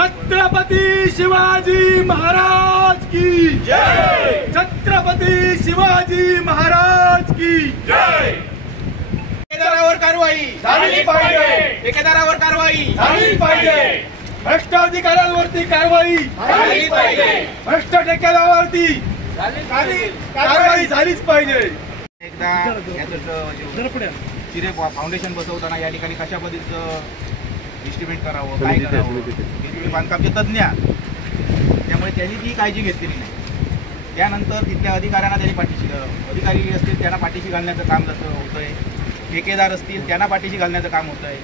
छत्रपती शिवाजी महाराज की जय। छत्रपती शिवाजी महाराज की जय। ठेकेदारावर कारवाई झाली पाहिजे। ठेकेदारावर कारवाई झाली पाहिजे। भ्रष्ट अधिकाऱ्यांवरती कारवाई झाली पाहिजे। भ्रष्ट ठेकेदारावरती कारवाई झालीच पाहिजे। एकदा चिरे फाउंडेशन बसवताना या ठिकाणी कशा पद्धतीचं इस्टिमेट करावं, काय करावं, हे बांधकामचे तज्ज्ञ त्यामुळे त्यांनी ती काळजी घेतलेली नाही। त्यानंतर तिथल्या अधिकाऱ्यांना त्यांनी अधिकारी असतील त्यांना पाठीशी घालण्याचं काम जसं होतंय, ठेकेदार असतील त्यांना पाठीशी घालण्याचं काम होतंय।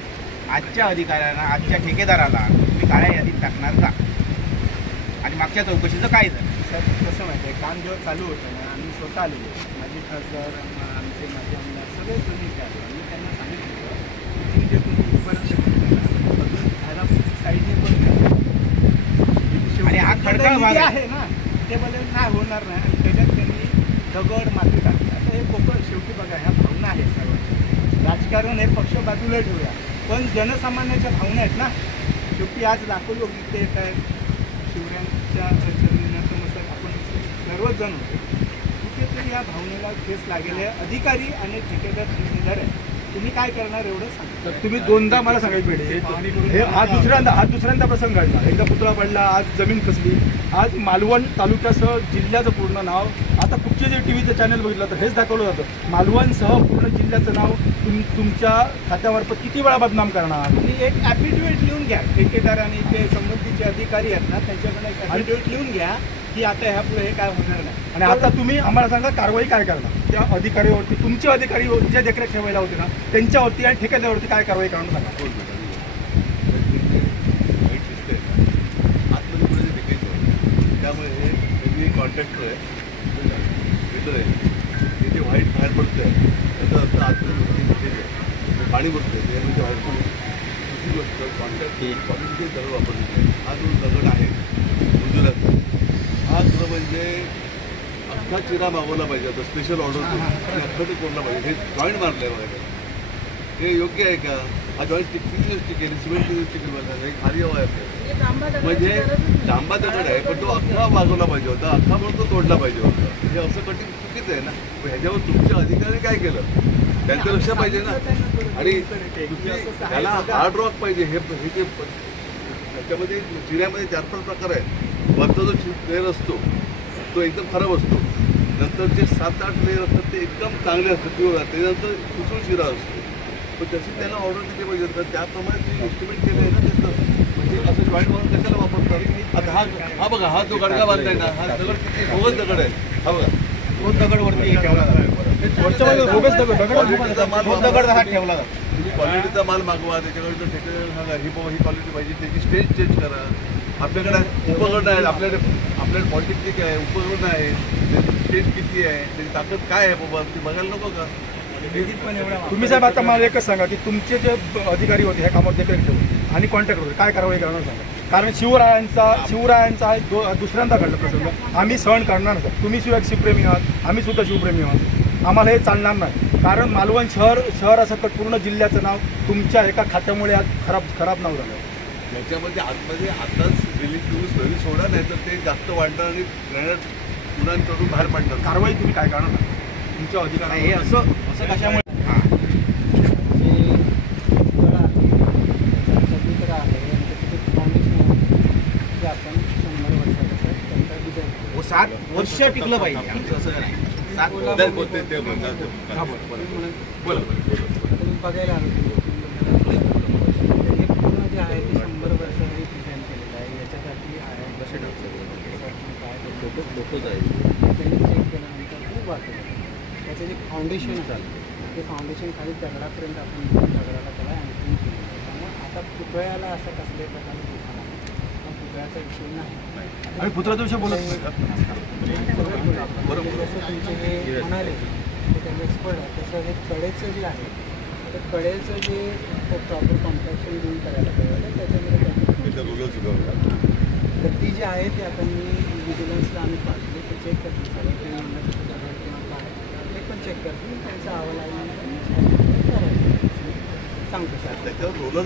आजच्या अधिकाऱ्यांना, आजच्या ठेकेदाराला तुम्ही काळ्या यादीत टाकणार का? आणि मागच्या चौकशीचं काय झालं? सर कसं माहिती आहे, काम जेव्हा चालू होतं ना, आम्ही स्वतः आलेलो, माझे खासदार, आमचे माझे आमदार सगळे तुम्ही आले। मी त्यांना सांगितलं तुम्ही जे तुम्ही उभारत अजून ह्याला साईडने पण आणि हा खडकाळ भाग आहे ना, ते बोले नाही होणार नाही। आणि त्याच्यात त्यांनी दगड माती टाकली। आता हे कोकण शेवटी बघा, ह्या भावना आहेत सर्वांच्या। राजकारण हे पक्ष बाजूला ठेवूया, पण जनसामान्याच्या भावना आहेत ना। शेवटी आज लाखो लोक इथे येत आहेत शिवरायांच्या निर्णयानुसार आपण सर्वजण होतो। कुठेतरी या भावनेला ठेस लागेल आहे। अधिकारी आणि ठेकेदार ठेकेदार आहे, तुम्ही काय करणार एवढं सांगा। तुम्ही दोनदा मला सांगायला पाहिजे, हे आज दुसऱ्यांदा प्रसंग घडला। एकदा पुतळा पडला, आज जमीन खचली, आज मालवण तालुक्यासह जिल्ह्याचं पूर्ण नाव, आता कुठचे जे टीव्हीचं चॅनल बघितलं तर हेच दाखवलं जातं, मालवणसह पूर्ण जिल्ह्याचं नाव तुमच्या खात्यामार्फत किती वेळा बदनाम करणार। तुम्ही एक ॲफिडेविट लिहून घ्या, ठेकेदार आणि ते संबंधीचे अधिकारी आहेत ना त्यांच्याकडे एक ॲफिडेविट लिहून घ्या की आता ह्यापुढे हे काय होणार नाही। आणि आता तुम्ही आम्हाला सांगा कारवाई काय करणार त्या अधिकाऱ्यावरती, तुमचे अधिकारी जे देखरेख ठेवायला होते ना त्यांच्यावरती आणि ठेकेदारावरती काय कारवाई करणार सांगा। त्यामुळे हे कॉन्ट्रॅक्टर आहे, तिथे व्हाईट बाहेर पडतंय, त्याचा अर्थ आतमध्ये पाणी भरतंय, ते म्हणजे व्हाईट पडतं। दुसरी गोष्ट कॉन्ट्रॅक्ट दगड वापरले, हा जो दगड आहे मंजुराचा, हा खरं म्हणजे अख्खा चिरा मागवला पाहिजे होता, स्पेशल ऑर्डर आणि अख्खा ते कोणला पाहिजे। हे जॉईंट मारलं आहे बघा, हे योग्य आहे का? हा जॉईंट किती दिवस टिकेल, सिमेंट किती दिवस टिकेल बघा, हे खाली हवा आहे म्हणजे तांबा दगड आहे, पण तो अख्खा मागवला पाहिजे होता, अख्खा म्हणून तो तोडला पाहिजे होता। हे असं कटिंग चुकीचं आहे ना। पण ह्याच्यावर तुमच्या अधिकाऱ्यांनी काय केलं त्यांचं लक्ष पाहिजे ना। आणि त्याला हार्ड रॉक पाहिजे, हे जे त्याच्यामध्ये चिऱ्यामध्ये 4-5 प्रकार आहेत। वरचा जो लेअर असतो तो एकदम खराब असतो, नंतर जे 7-8 लेअर असतात ते एकदम चांगले असतात, प्युअर असतात, त्याच्यानंतर कुसूळ शिरा असतो। पण तशी त्यांना ऑर्डर दिली पाहिजे, तर त्याप्रमाणे तुम्ही एस्टिमेट केलं आहे ना त्याचं, म्हणजे असं जॉईंट म्हणून कशाला वापरतात? आता हा बघा, हा जो गडगा बांधलाय ना, हा दगड किती बोगस दगड आहे, हा बघा दोन दगड वरती ठेवला जातो, बोगस दगड दगड हा ठेवला जातो। तुम्ही क्वालिटीचा माल मागवा, त्याच्याकडे तो ठेकेदार सांगा ही क्वालिटी पाहिजे, त्याची स्टेज चेंज करा। आपल्याकडे उपकरण आहेत, आपल्याकडे पॉलिटेक्निक आहे, उपकरण आहे, स्टेज किती आहे, त्याची ताकद काय आहे बाबा, ती बघायला नको का? तुम्ही साहेब आता मला एकच सांगा की तुमचे जे अधिकारी होते ह्या कामावर देखरेख ठेवून आणि कॉन्ट्रॅक्ट होते काय कारवाई करणार सांगा। कारण शिवरायांचा दुसऱ्यांदा घडला प्रसंग, आम्ही सहन करणार नाही। तुम्ही शिवप्रेमी आहात, आम्ही सुद्धा शिवप्रेमी आहोत, आम्हाला हे चालणार नाही। कारण मालवण शहरासकट पूर्ण जिल्ह्याचं नाव तुमच्या एका खात्यामुळे आज खराब नाव झालं। याच्यामध्ये आतमध्ये आताच बिलिंग तुम्ही सोयी सोडा, नाही तर ते जास्त वाढणार आणि ग्रॅनेट पुन्हा बाहेर पडणार। कारवाई तुम्ही काय करणार तुमच्या अधिकारी? हे असं कशामुळे हो 7 वर्ष टिकलं पाहिजे, आमचं असं नाही 7 बोलते ते बघायला आलो हे पूर्ण जे आहे ते 100 वर्षांनी डिझाईन केलेलं आहे। याच्यासाठी लोकच आहे, त्यांनी चेक केल्यानंतर खूप वाटलं त्याचं जे फाउंडेशन झालं ते फाउंडेशन खाली दगडापर्यंत आपण दगडाला त्याला आणखी केलं, त्यामुळे आता पुतळ्याला असं कसल्या प्रकारे दिसणार नाही, पण पुतळ्याचा विषय नाही। आणि पुतळ्याचा विषय बोलत नाही बरोबर, जसं तुमचे हे म्हणाले ते त्यांनी एक्सपर्ट आहे, तसं हे कडेचं जे आहे तर कडेचं जे प्रॉपर कॉन्ट्रॅक्शन देऊन करायला पाहिजे, त्याच्यामध्ये तर ती जी आहे ती आता मी विजिलन्सला आम्ही पाठवली, ते चेक करतील सगळं ते किंवा काय ते पण चेक करतील, त्यांचा अहवाल आल्यानंतर सांगतो सर त्याच्यावर रोलर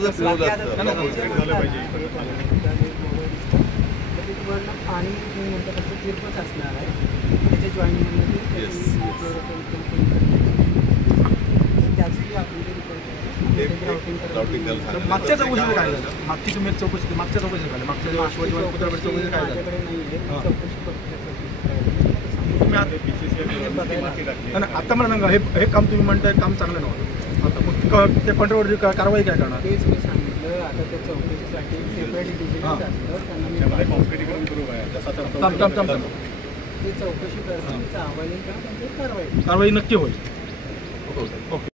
पाईपवरनं पाणी तुम्ही म्हणता तसं चिरपच असणार आहे त्याच्या जॉईंटमधनं Yes, yes. त्याची आपण ते routing करायला तर मागच्या चौकशीचं काय झालं? मागची तुम्ही एक चौकशी मागच्या चौकशीचं काय झालं? मागच्या जेव्हा शिवाजी महाराज चौकशी काय झालं? माझ्याकडे नाही आहे हां. चौकशी फक्त तुम्ही आता आता मला सांगा, हे काम तुम्ही म्हणताय काम चांगलं नव्हतं. आता मग ते कंट्रोलवरती कारवाई काय करणार? तेच मी सांगितलं आता त्या चौकशीसाठी सेपरेट डिजिटल हां. असतं त्यांना मी थांब. ते चौकशी करतो त्याचा अहवाल येईल का त्यांच्यावर कारवाई कारवाई नक्की होईल. ओके.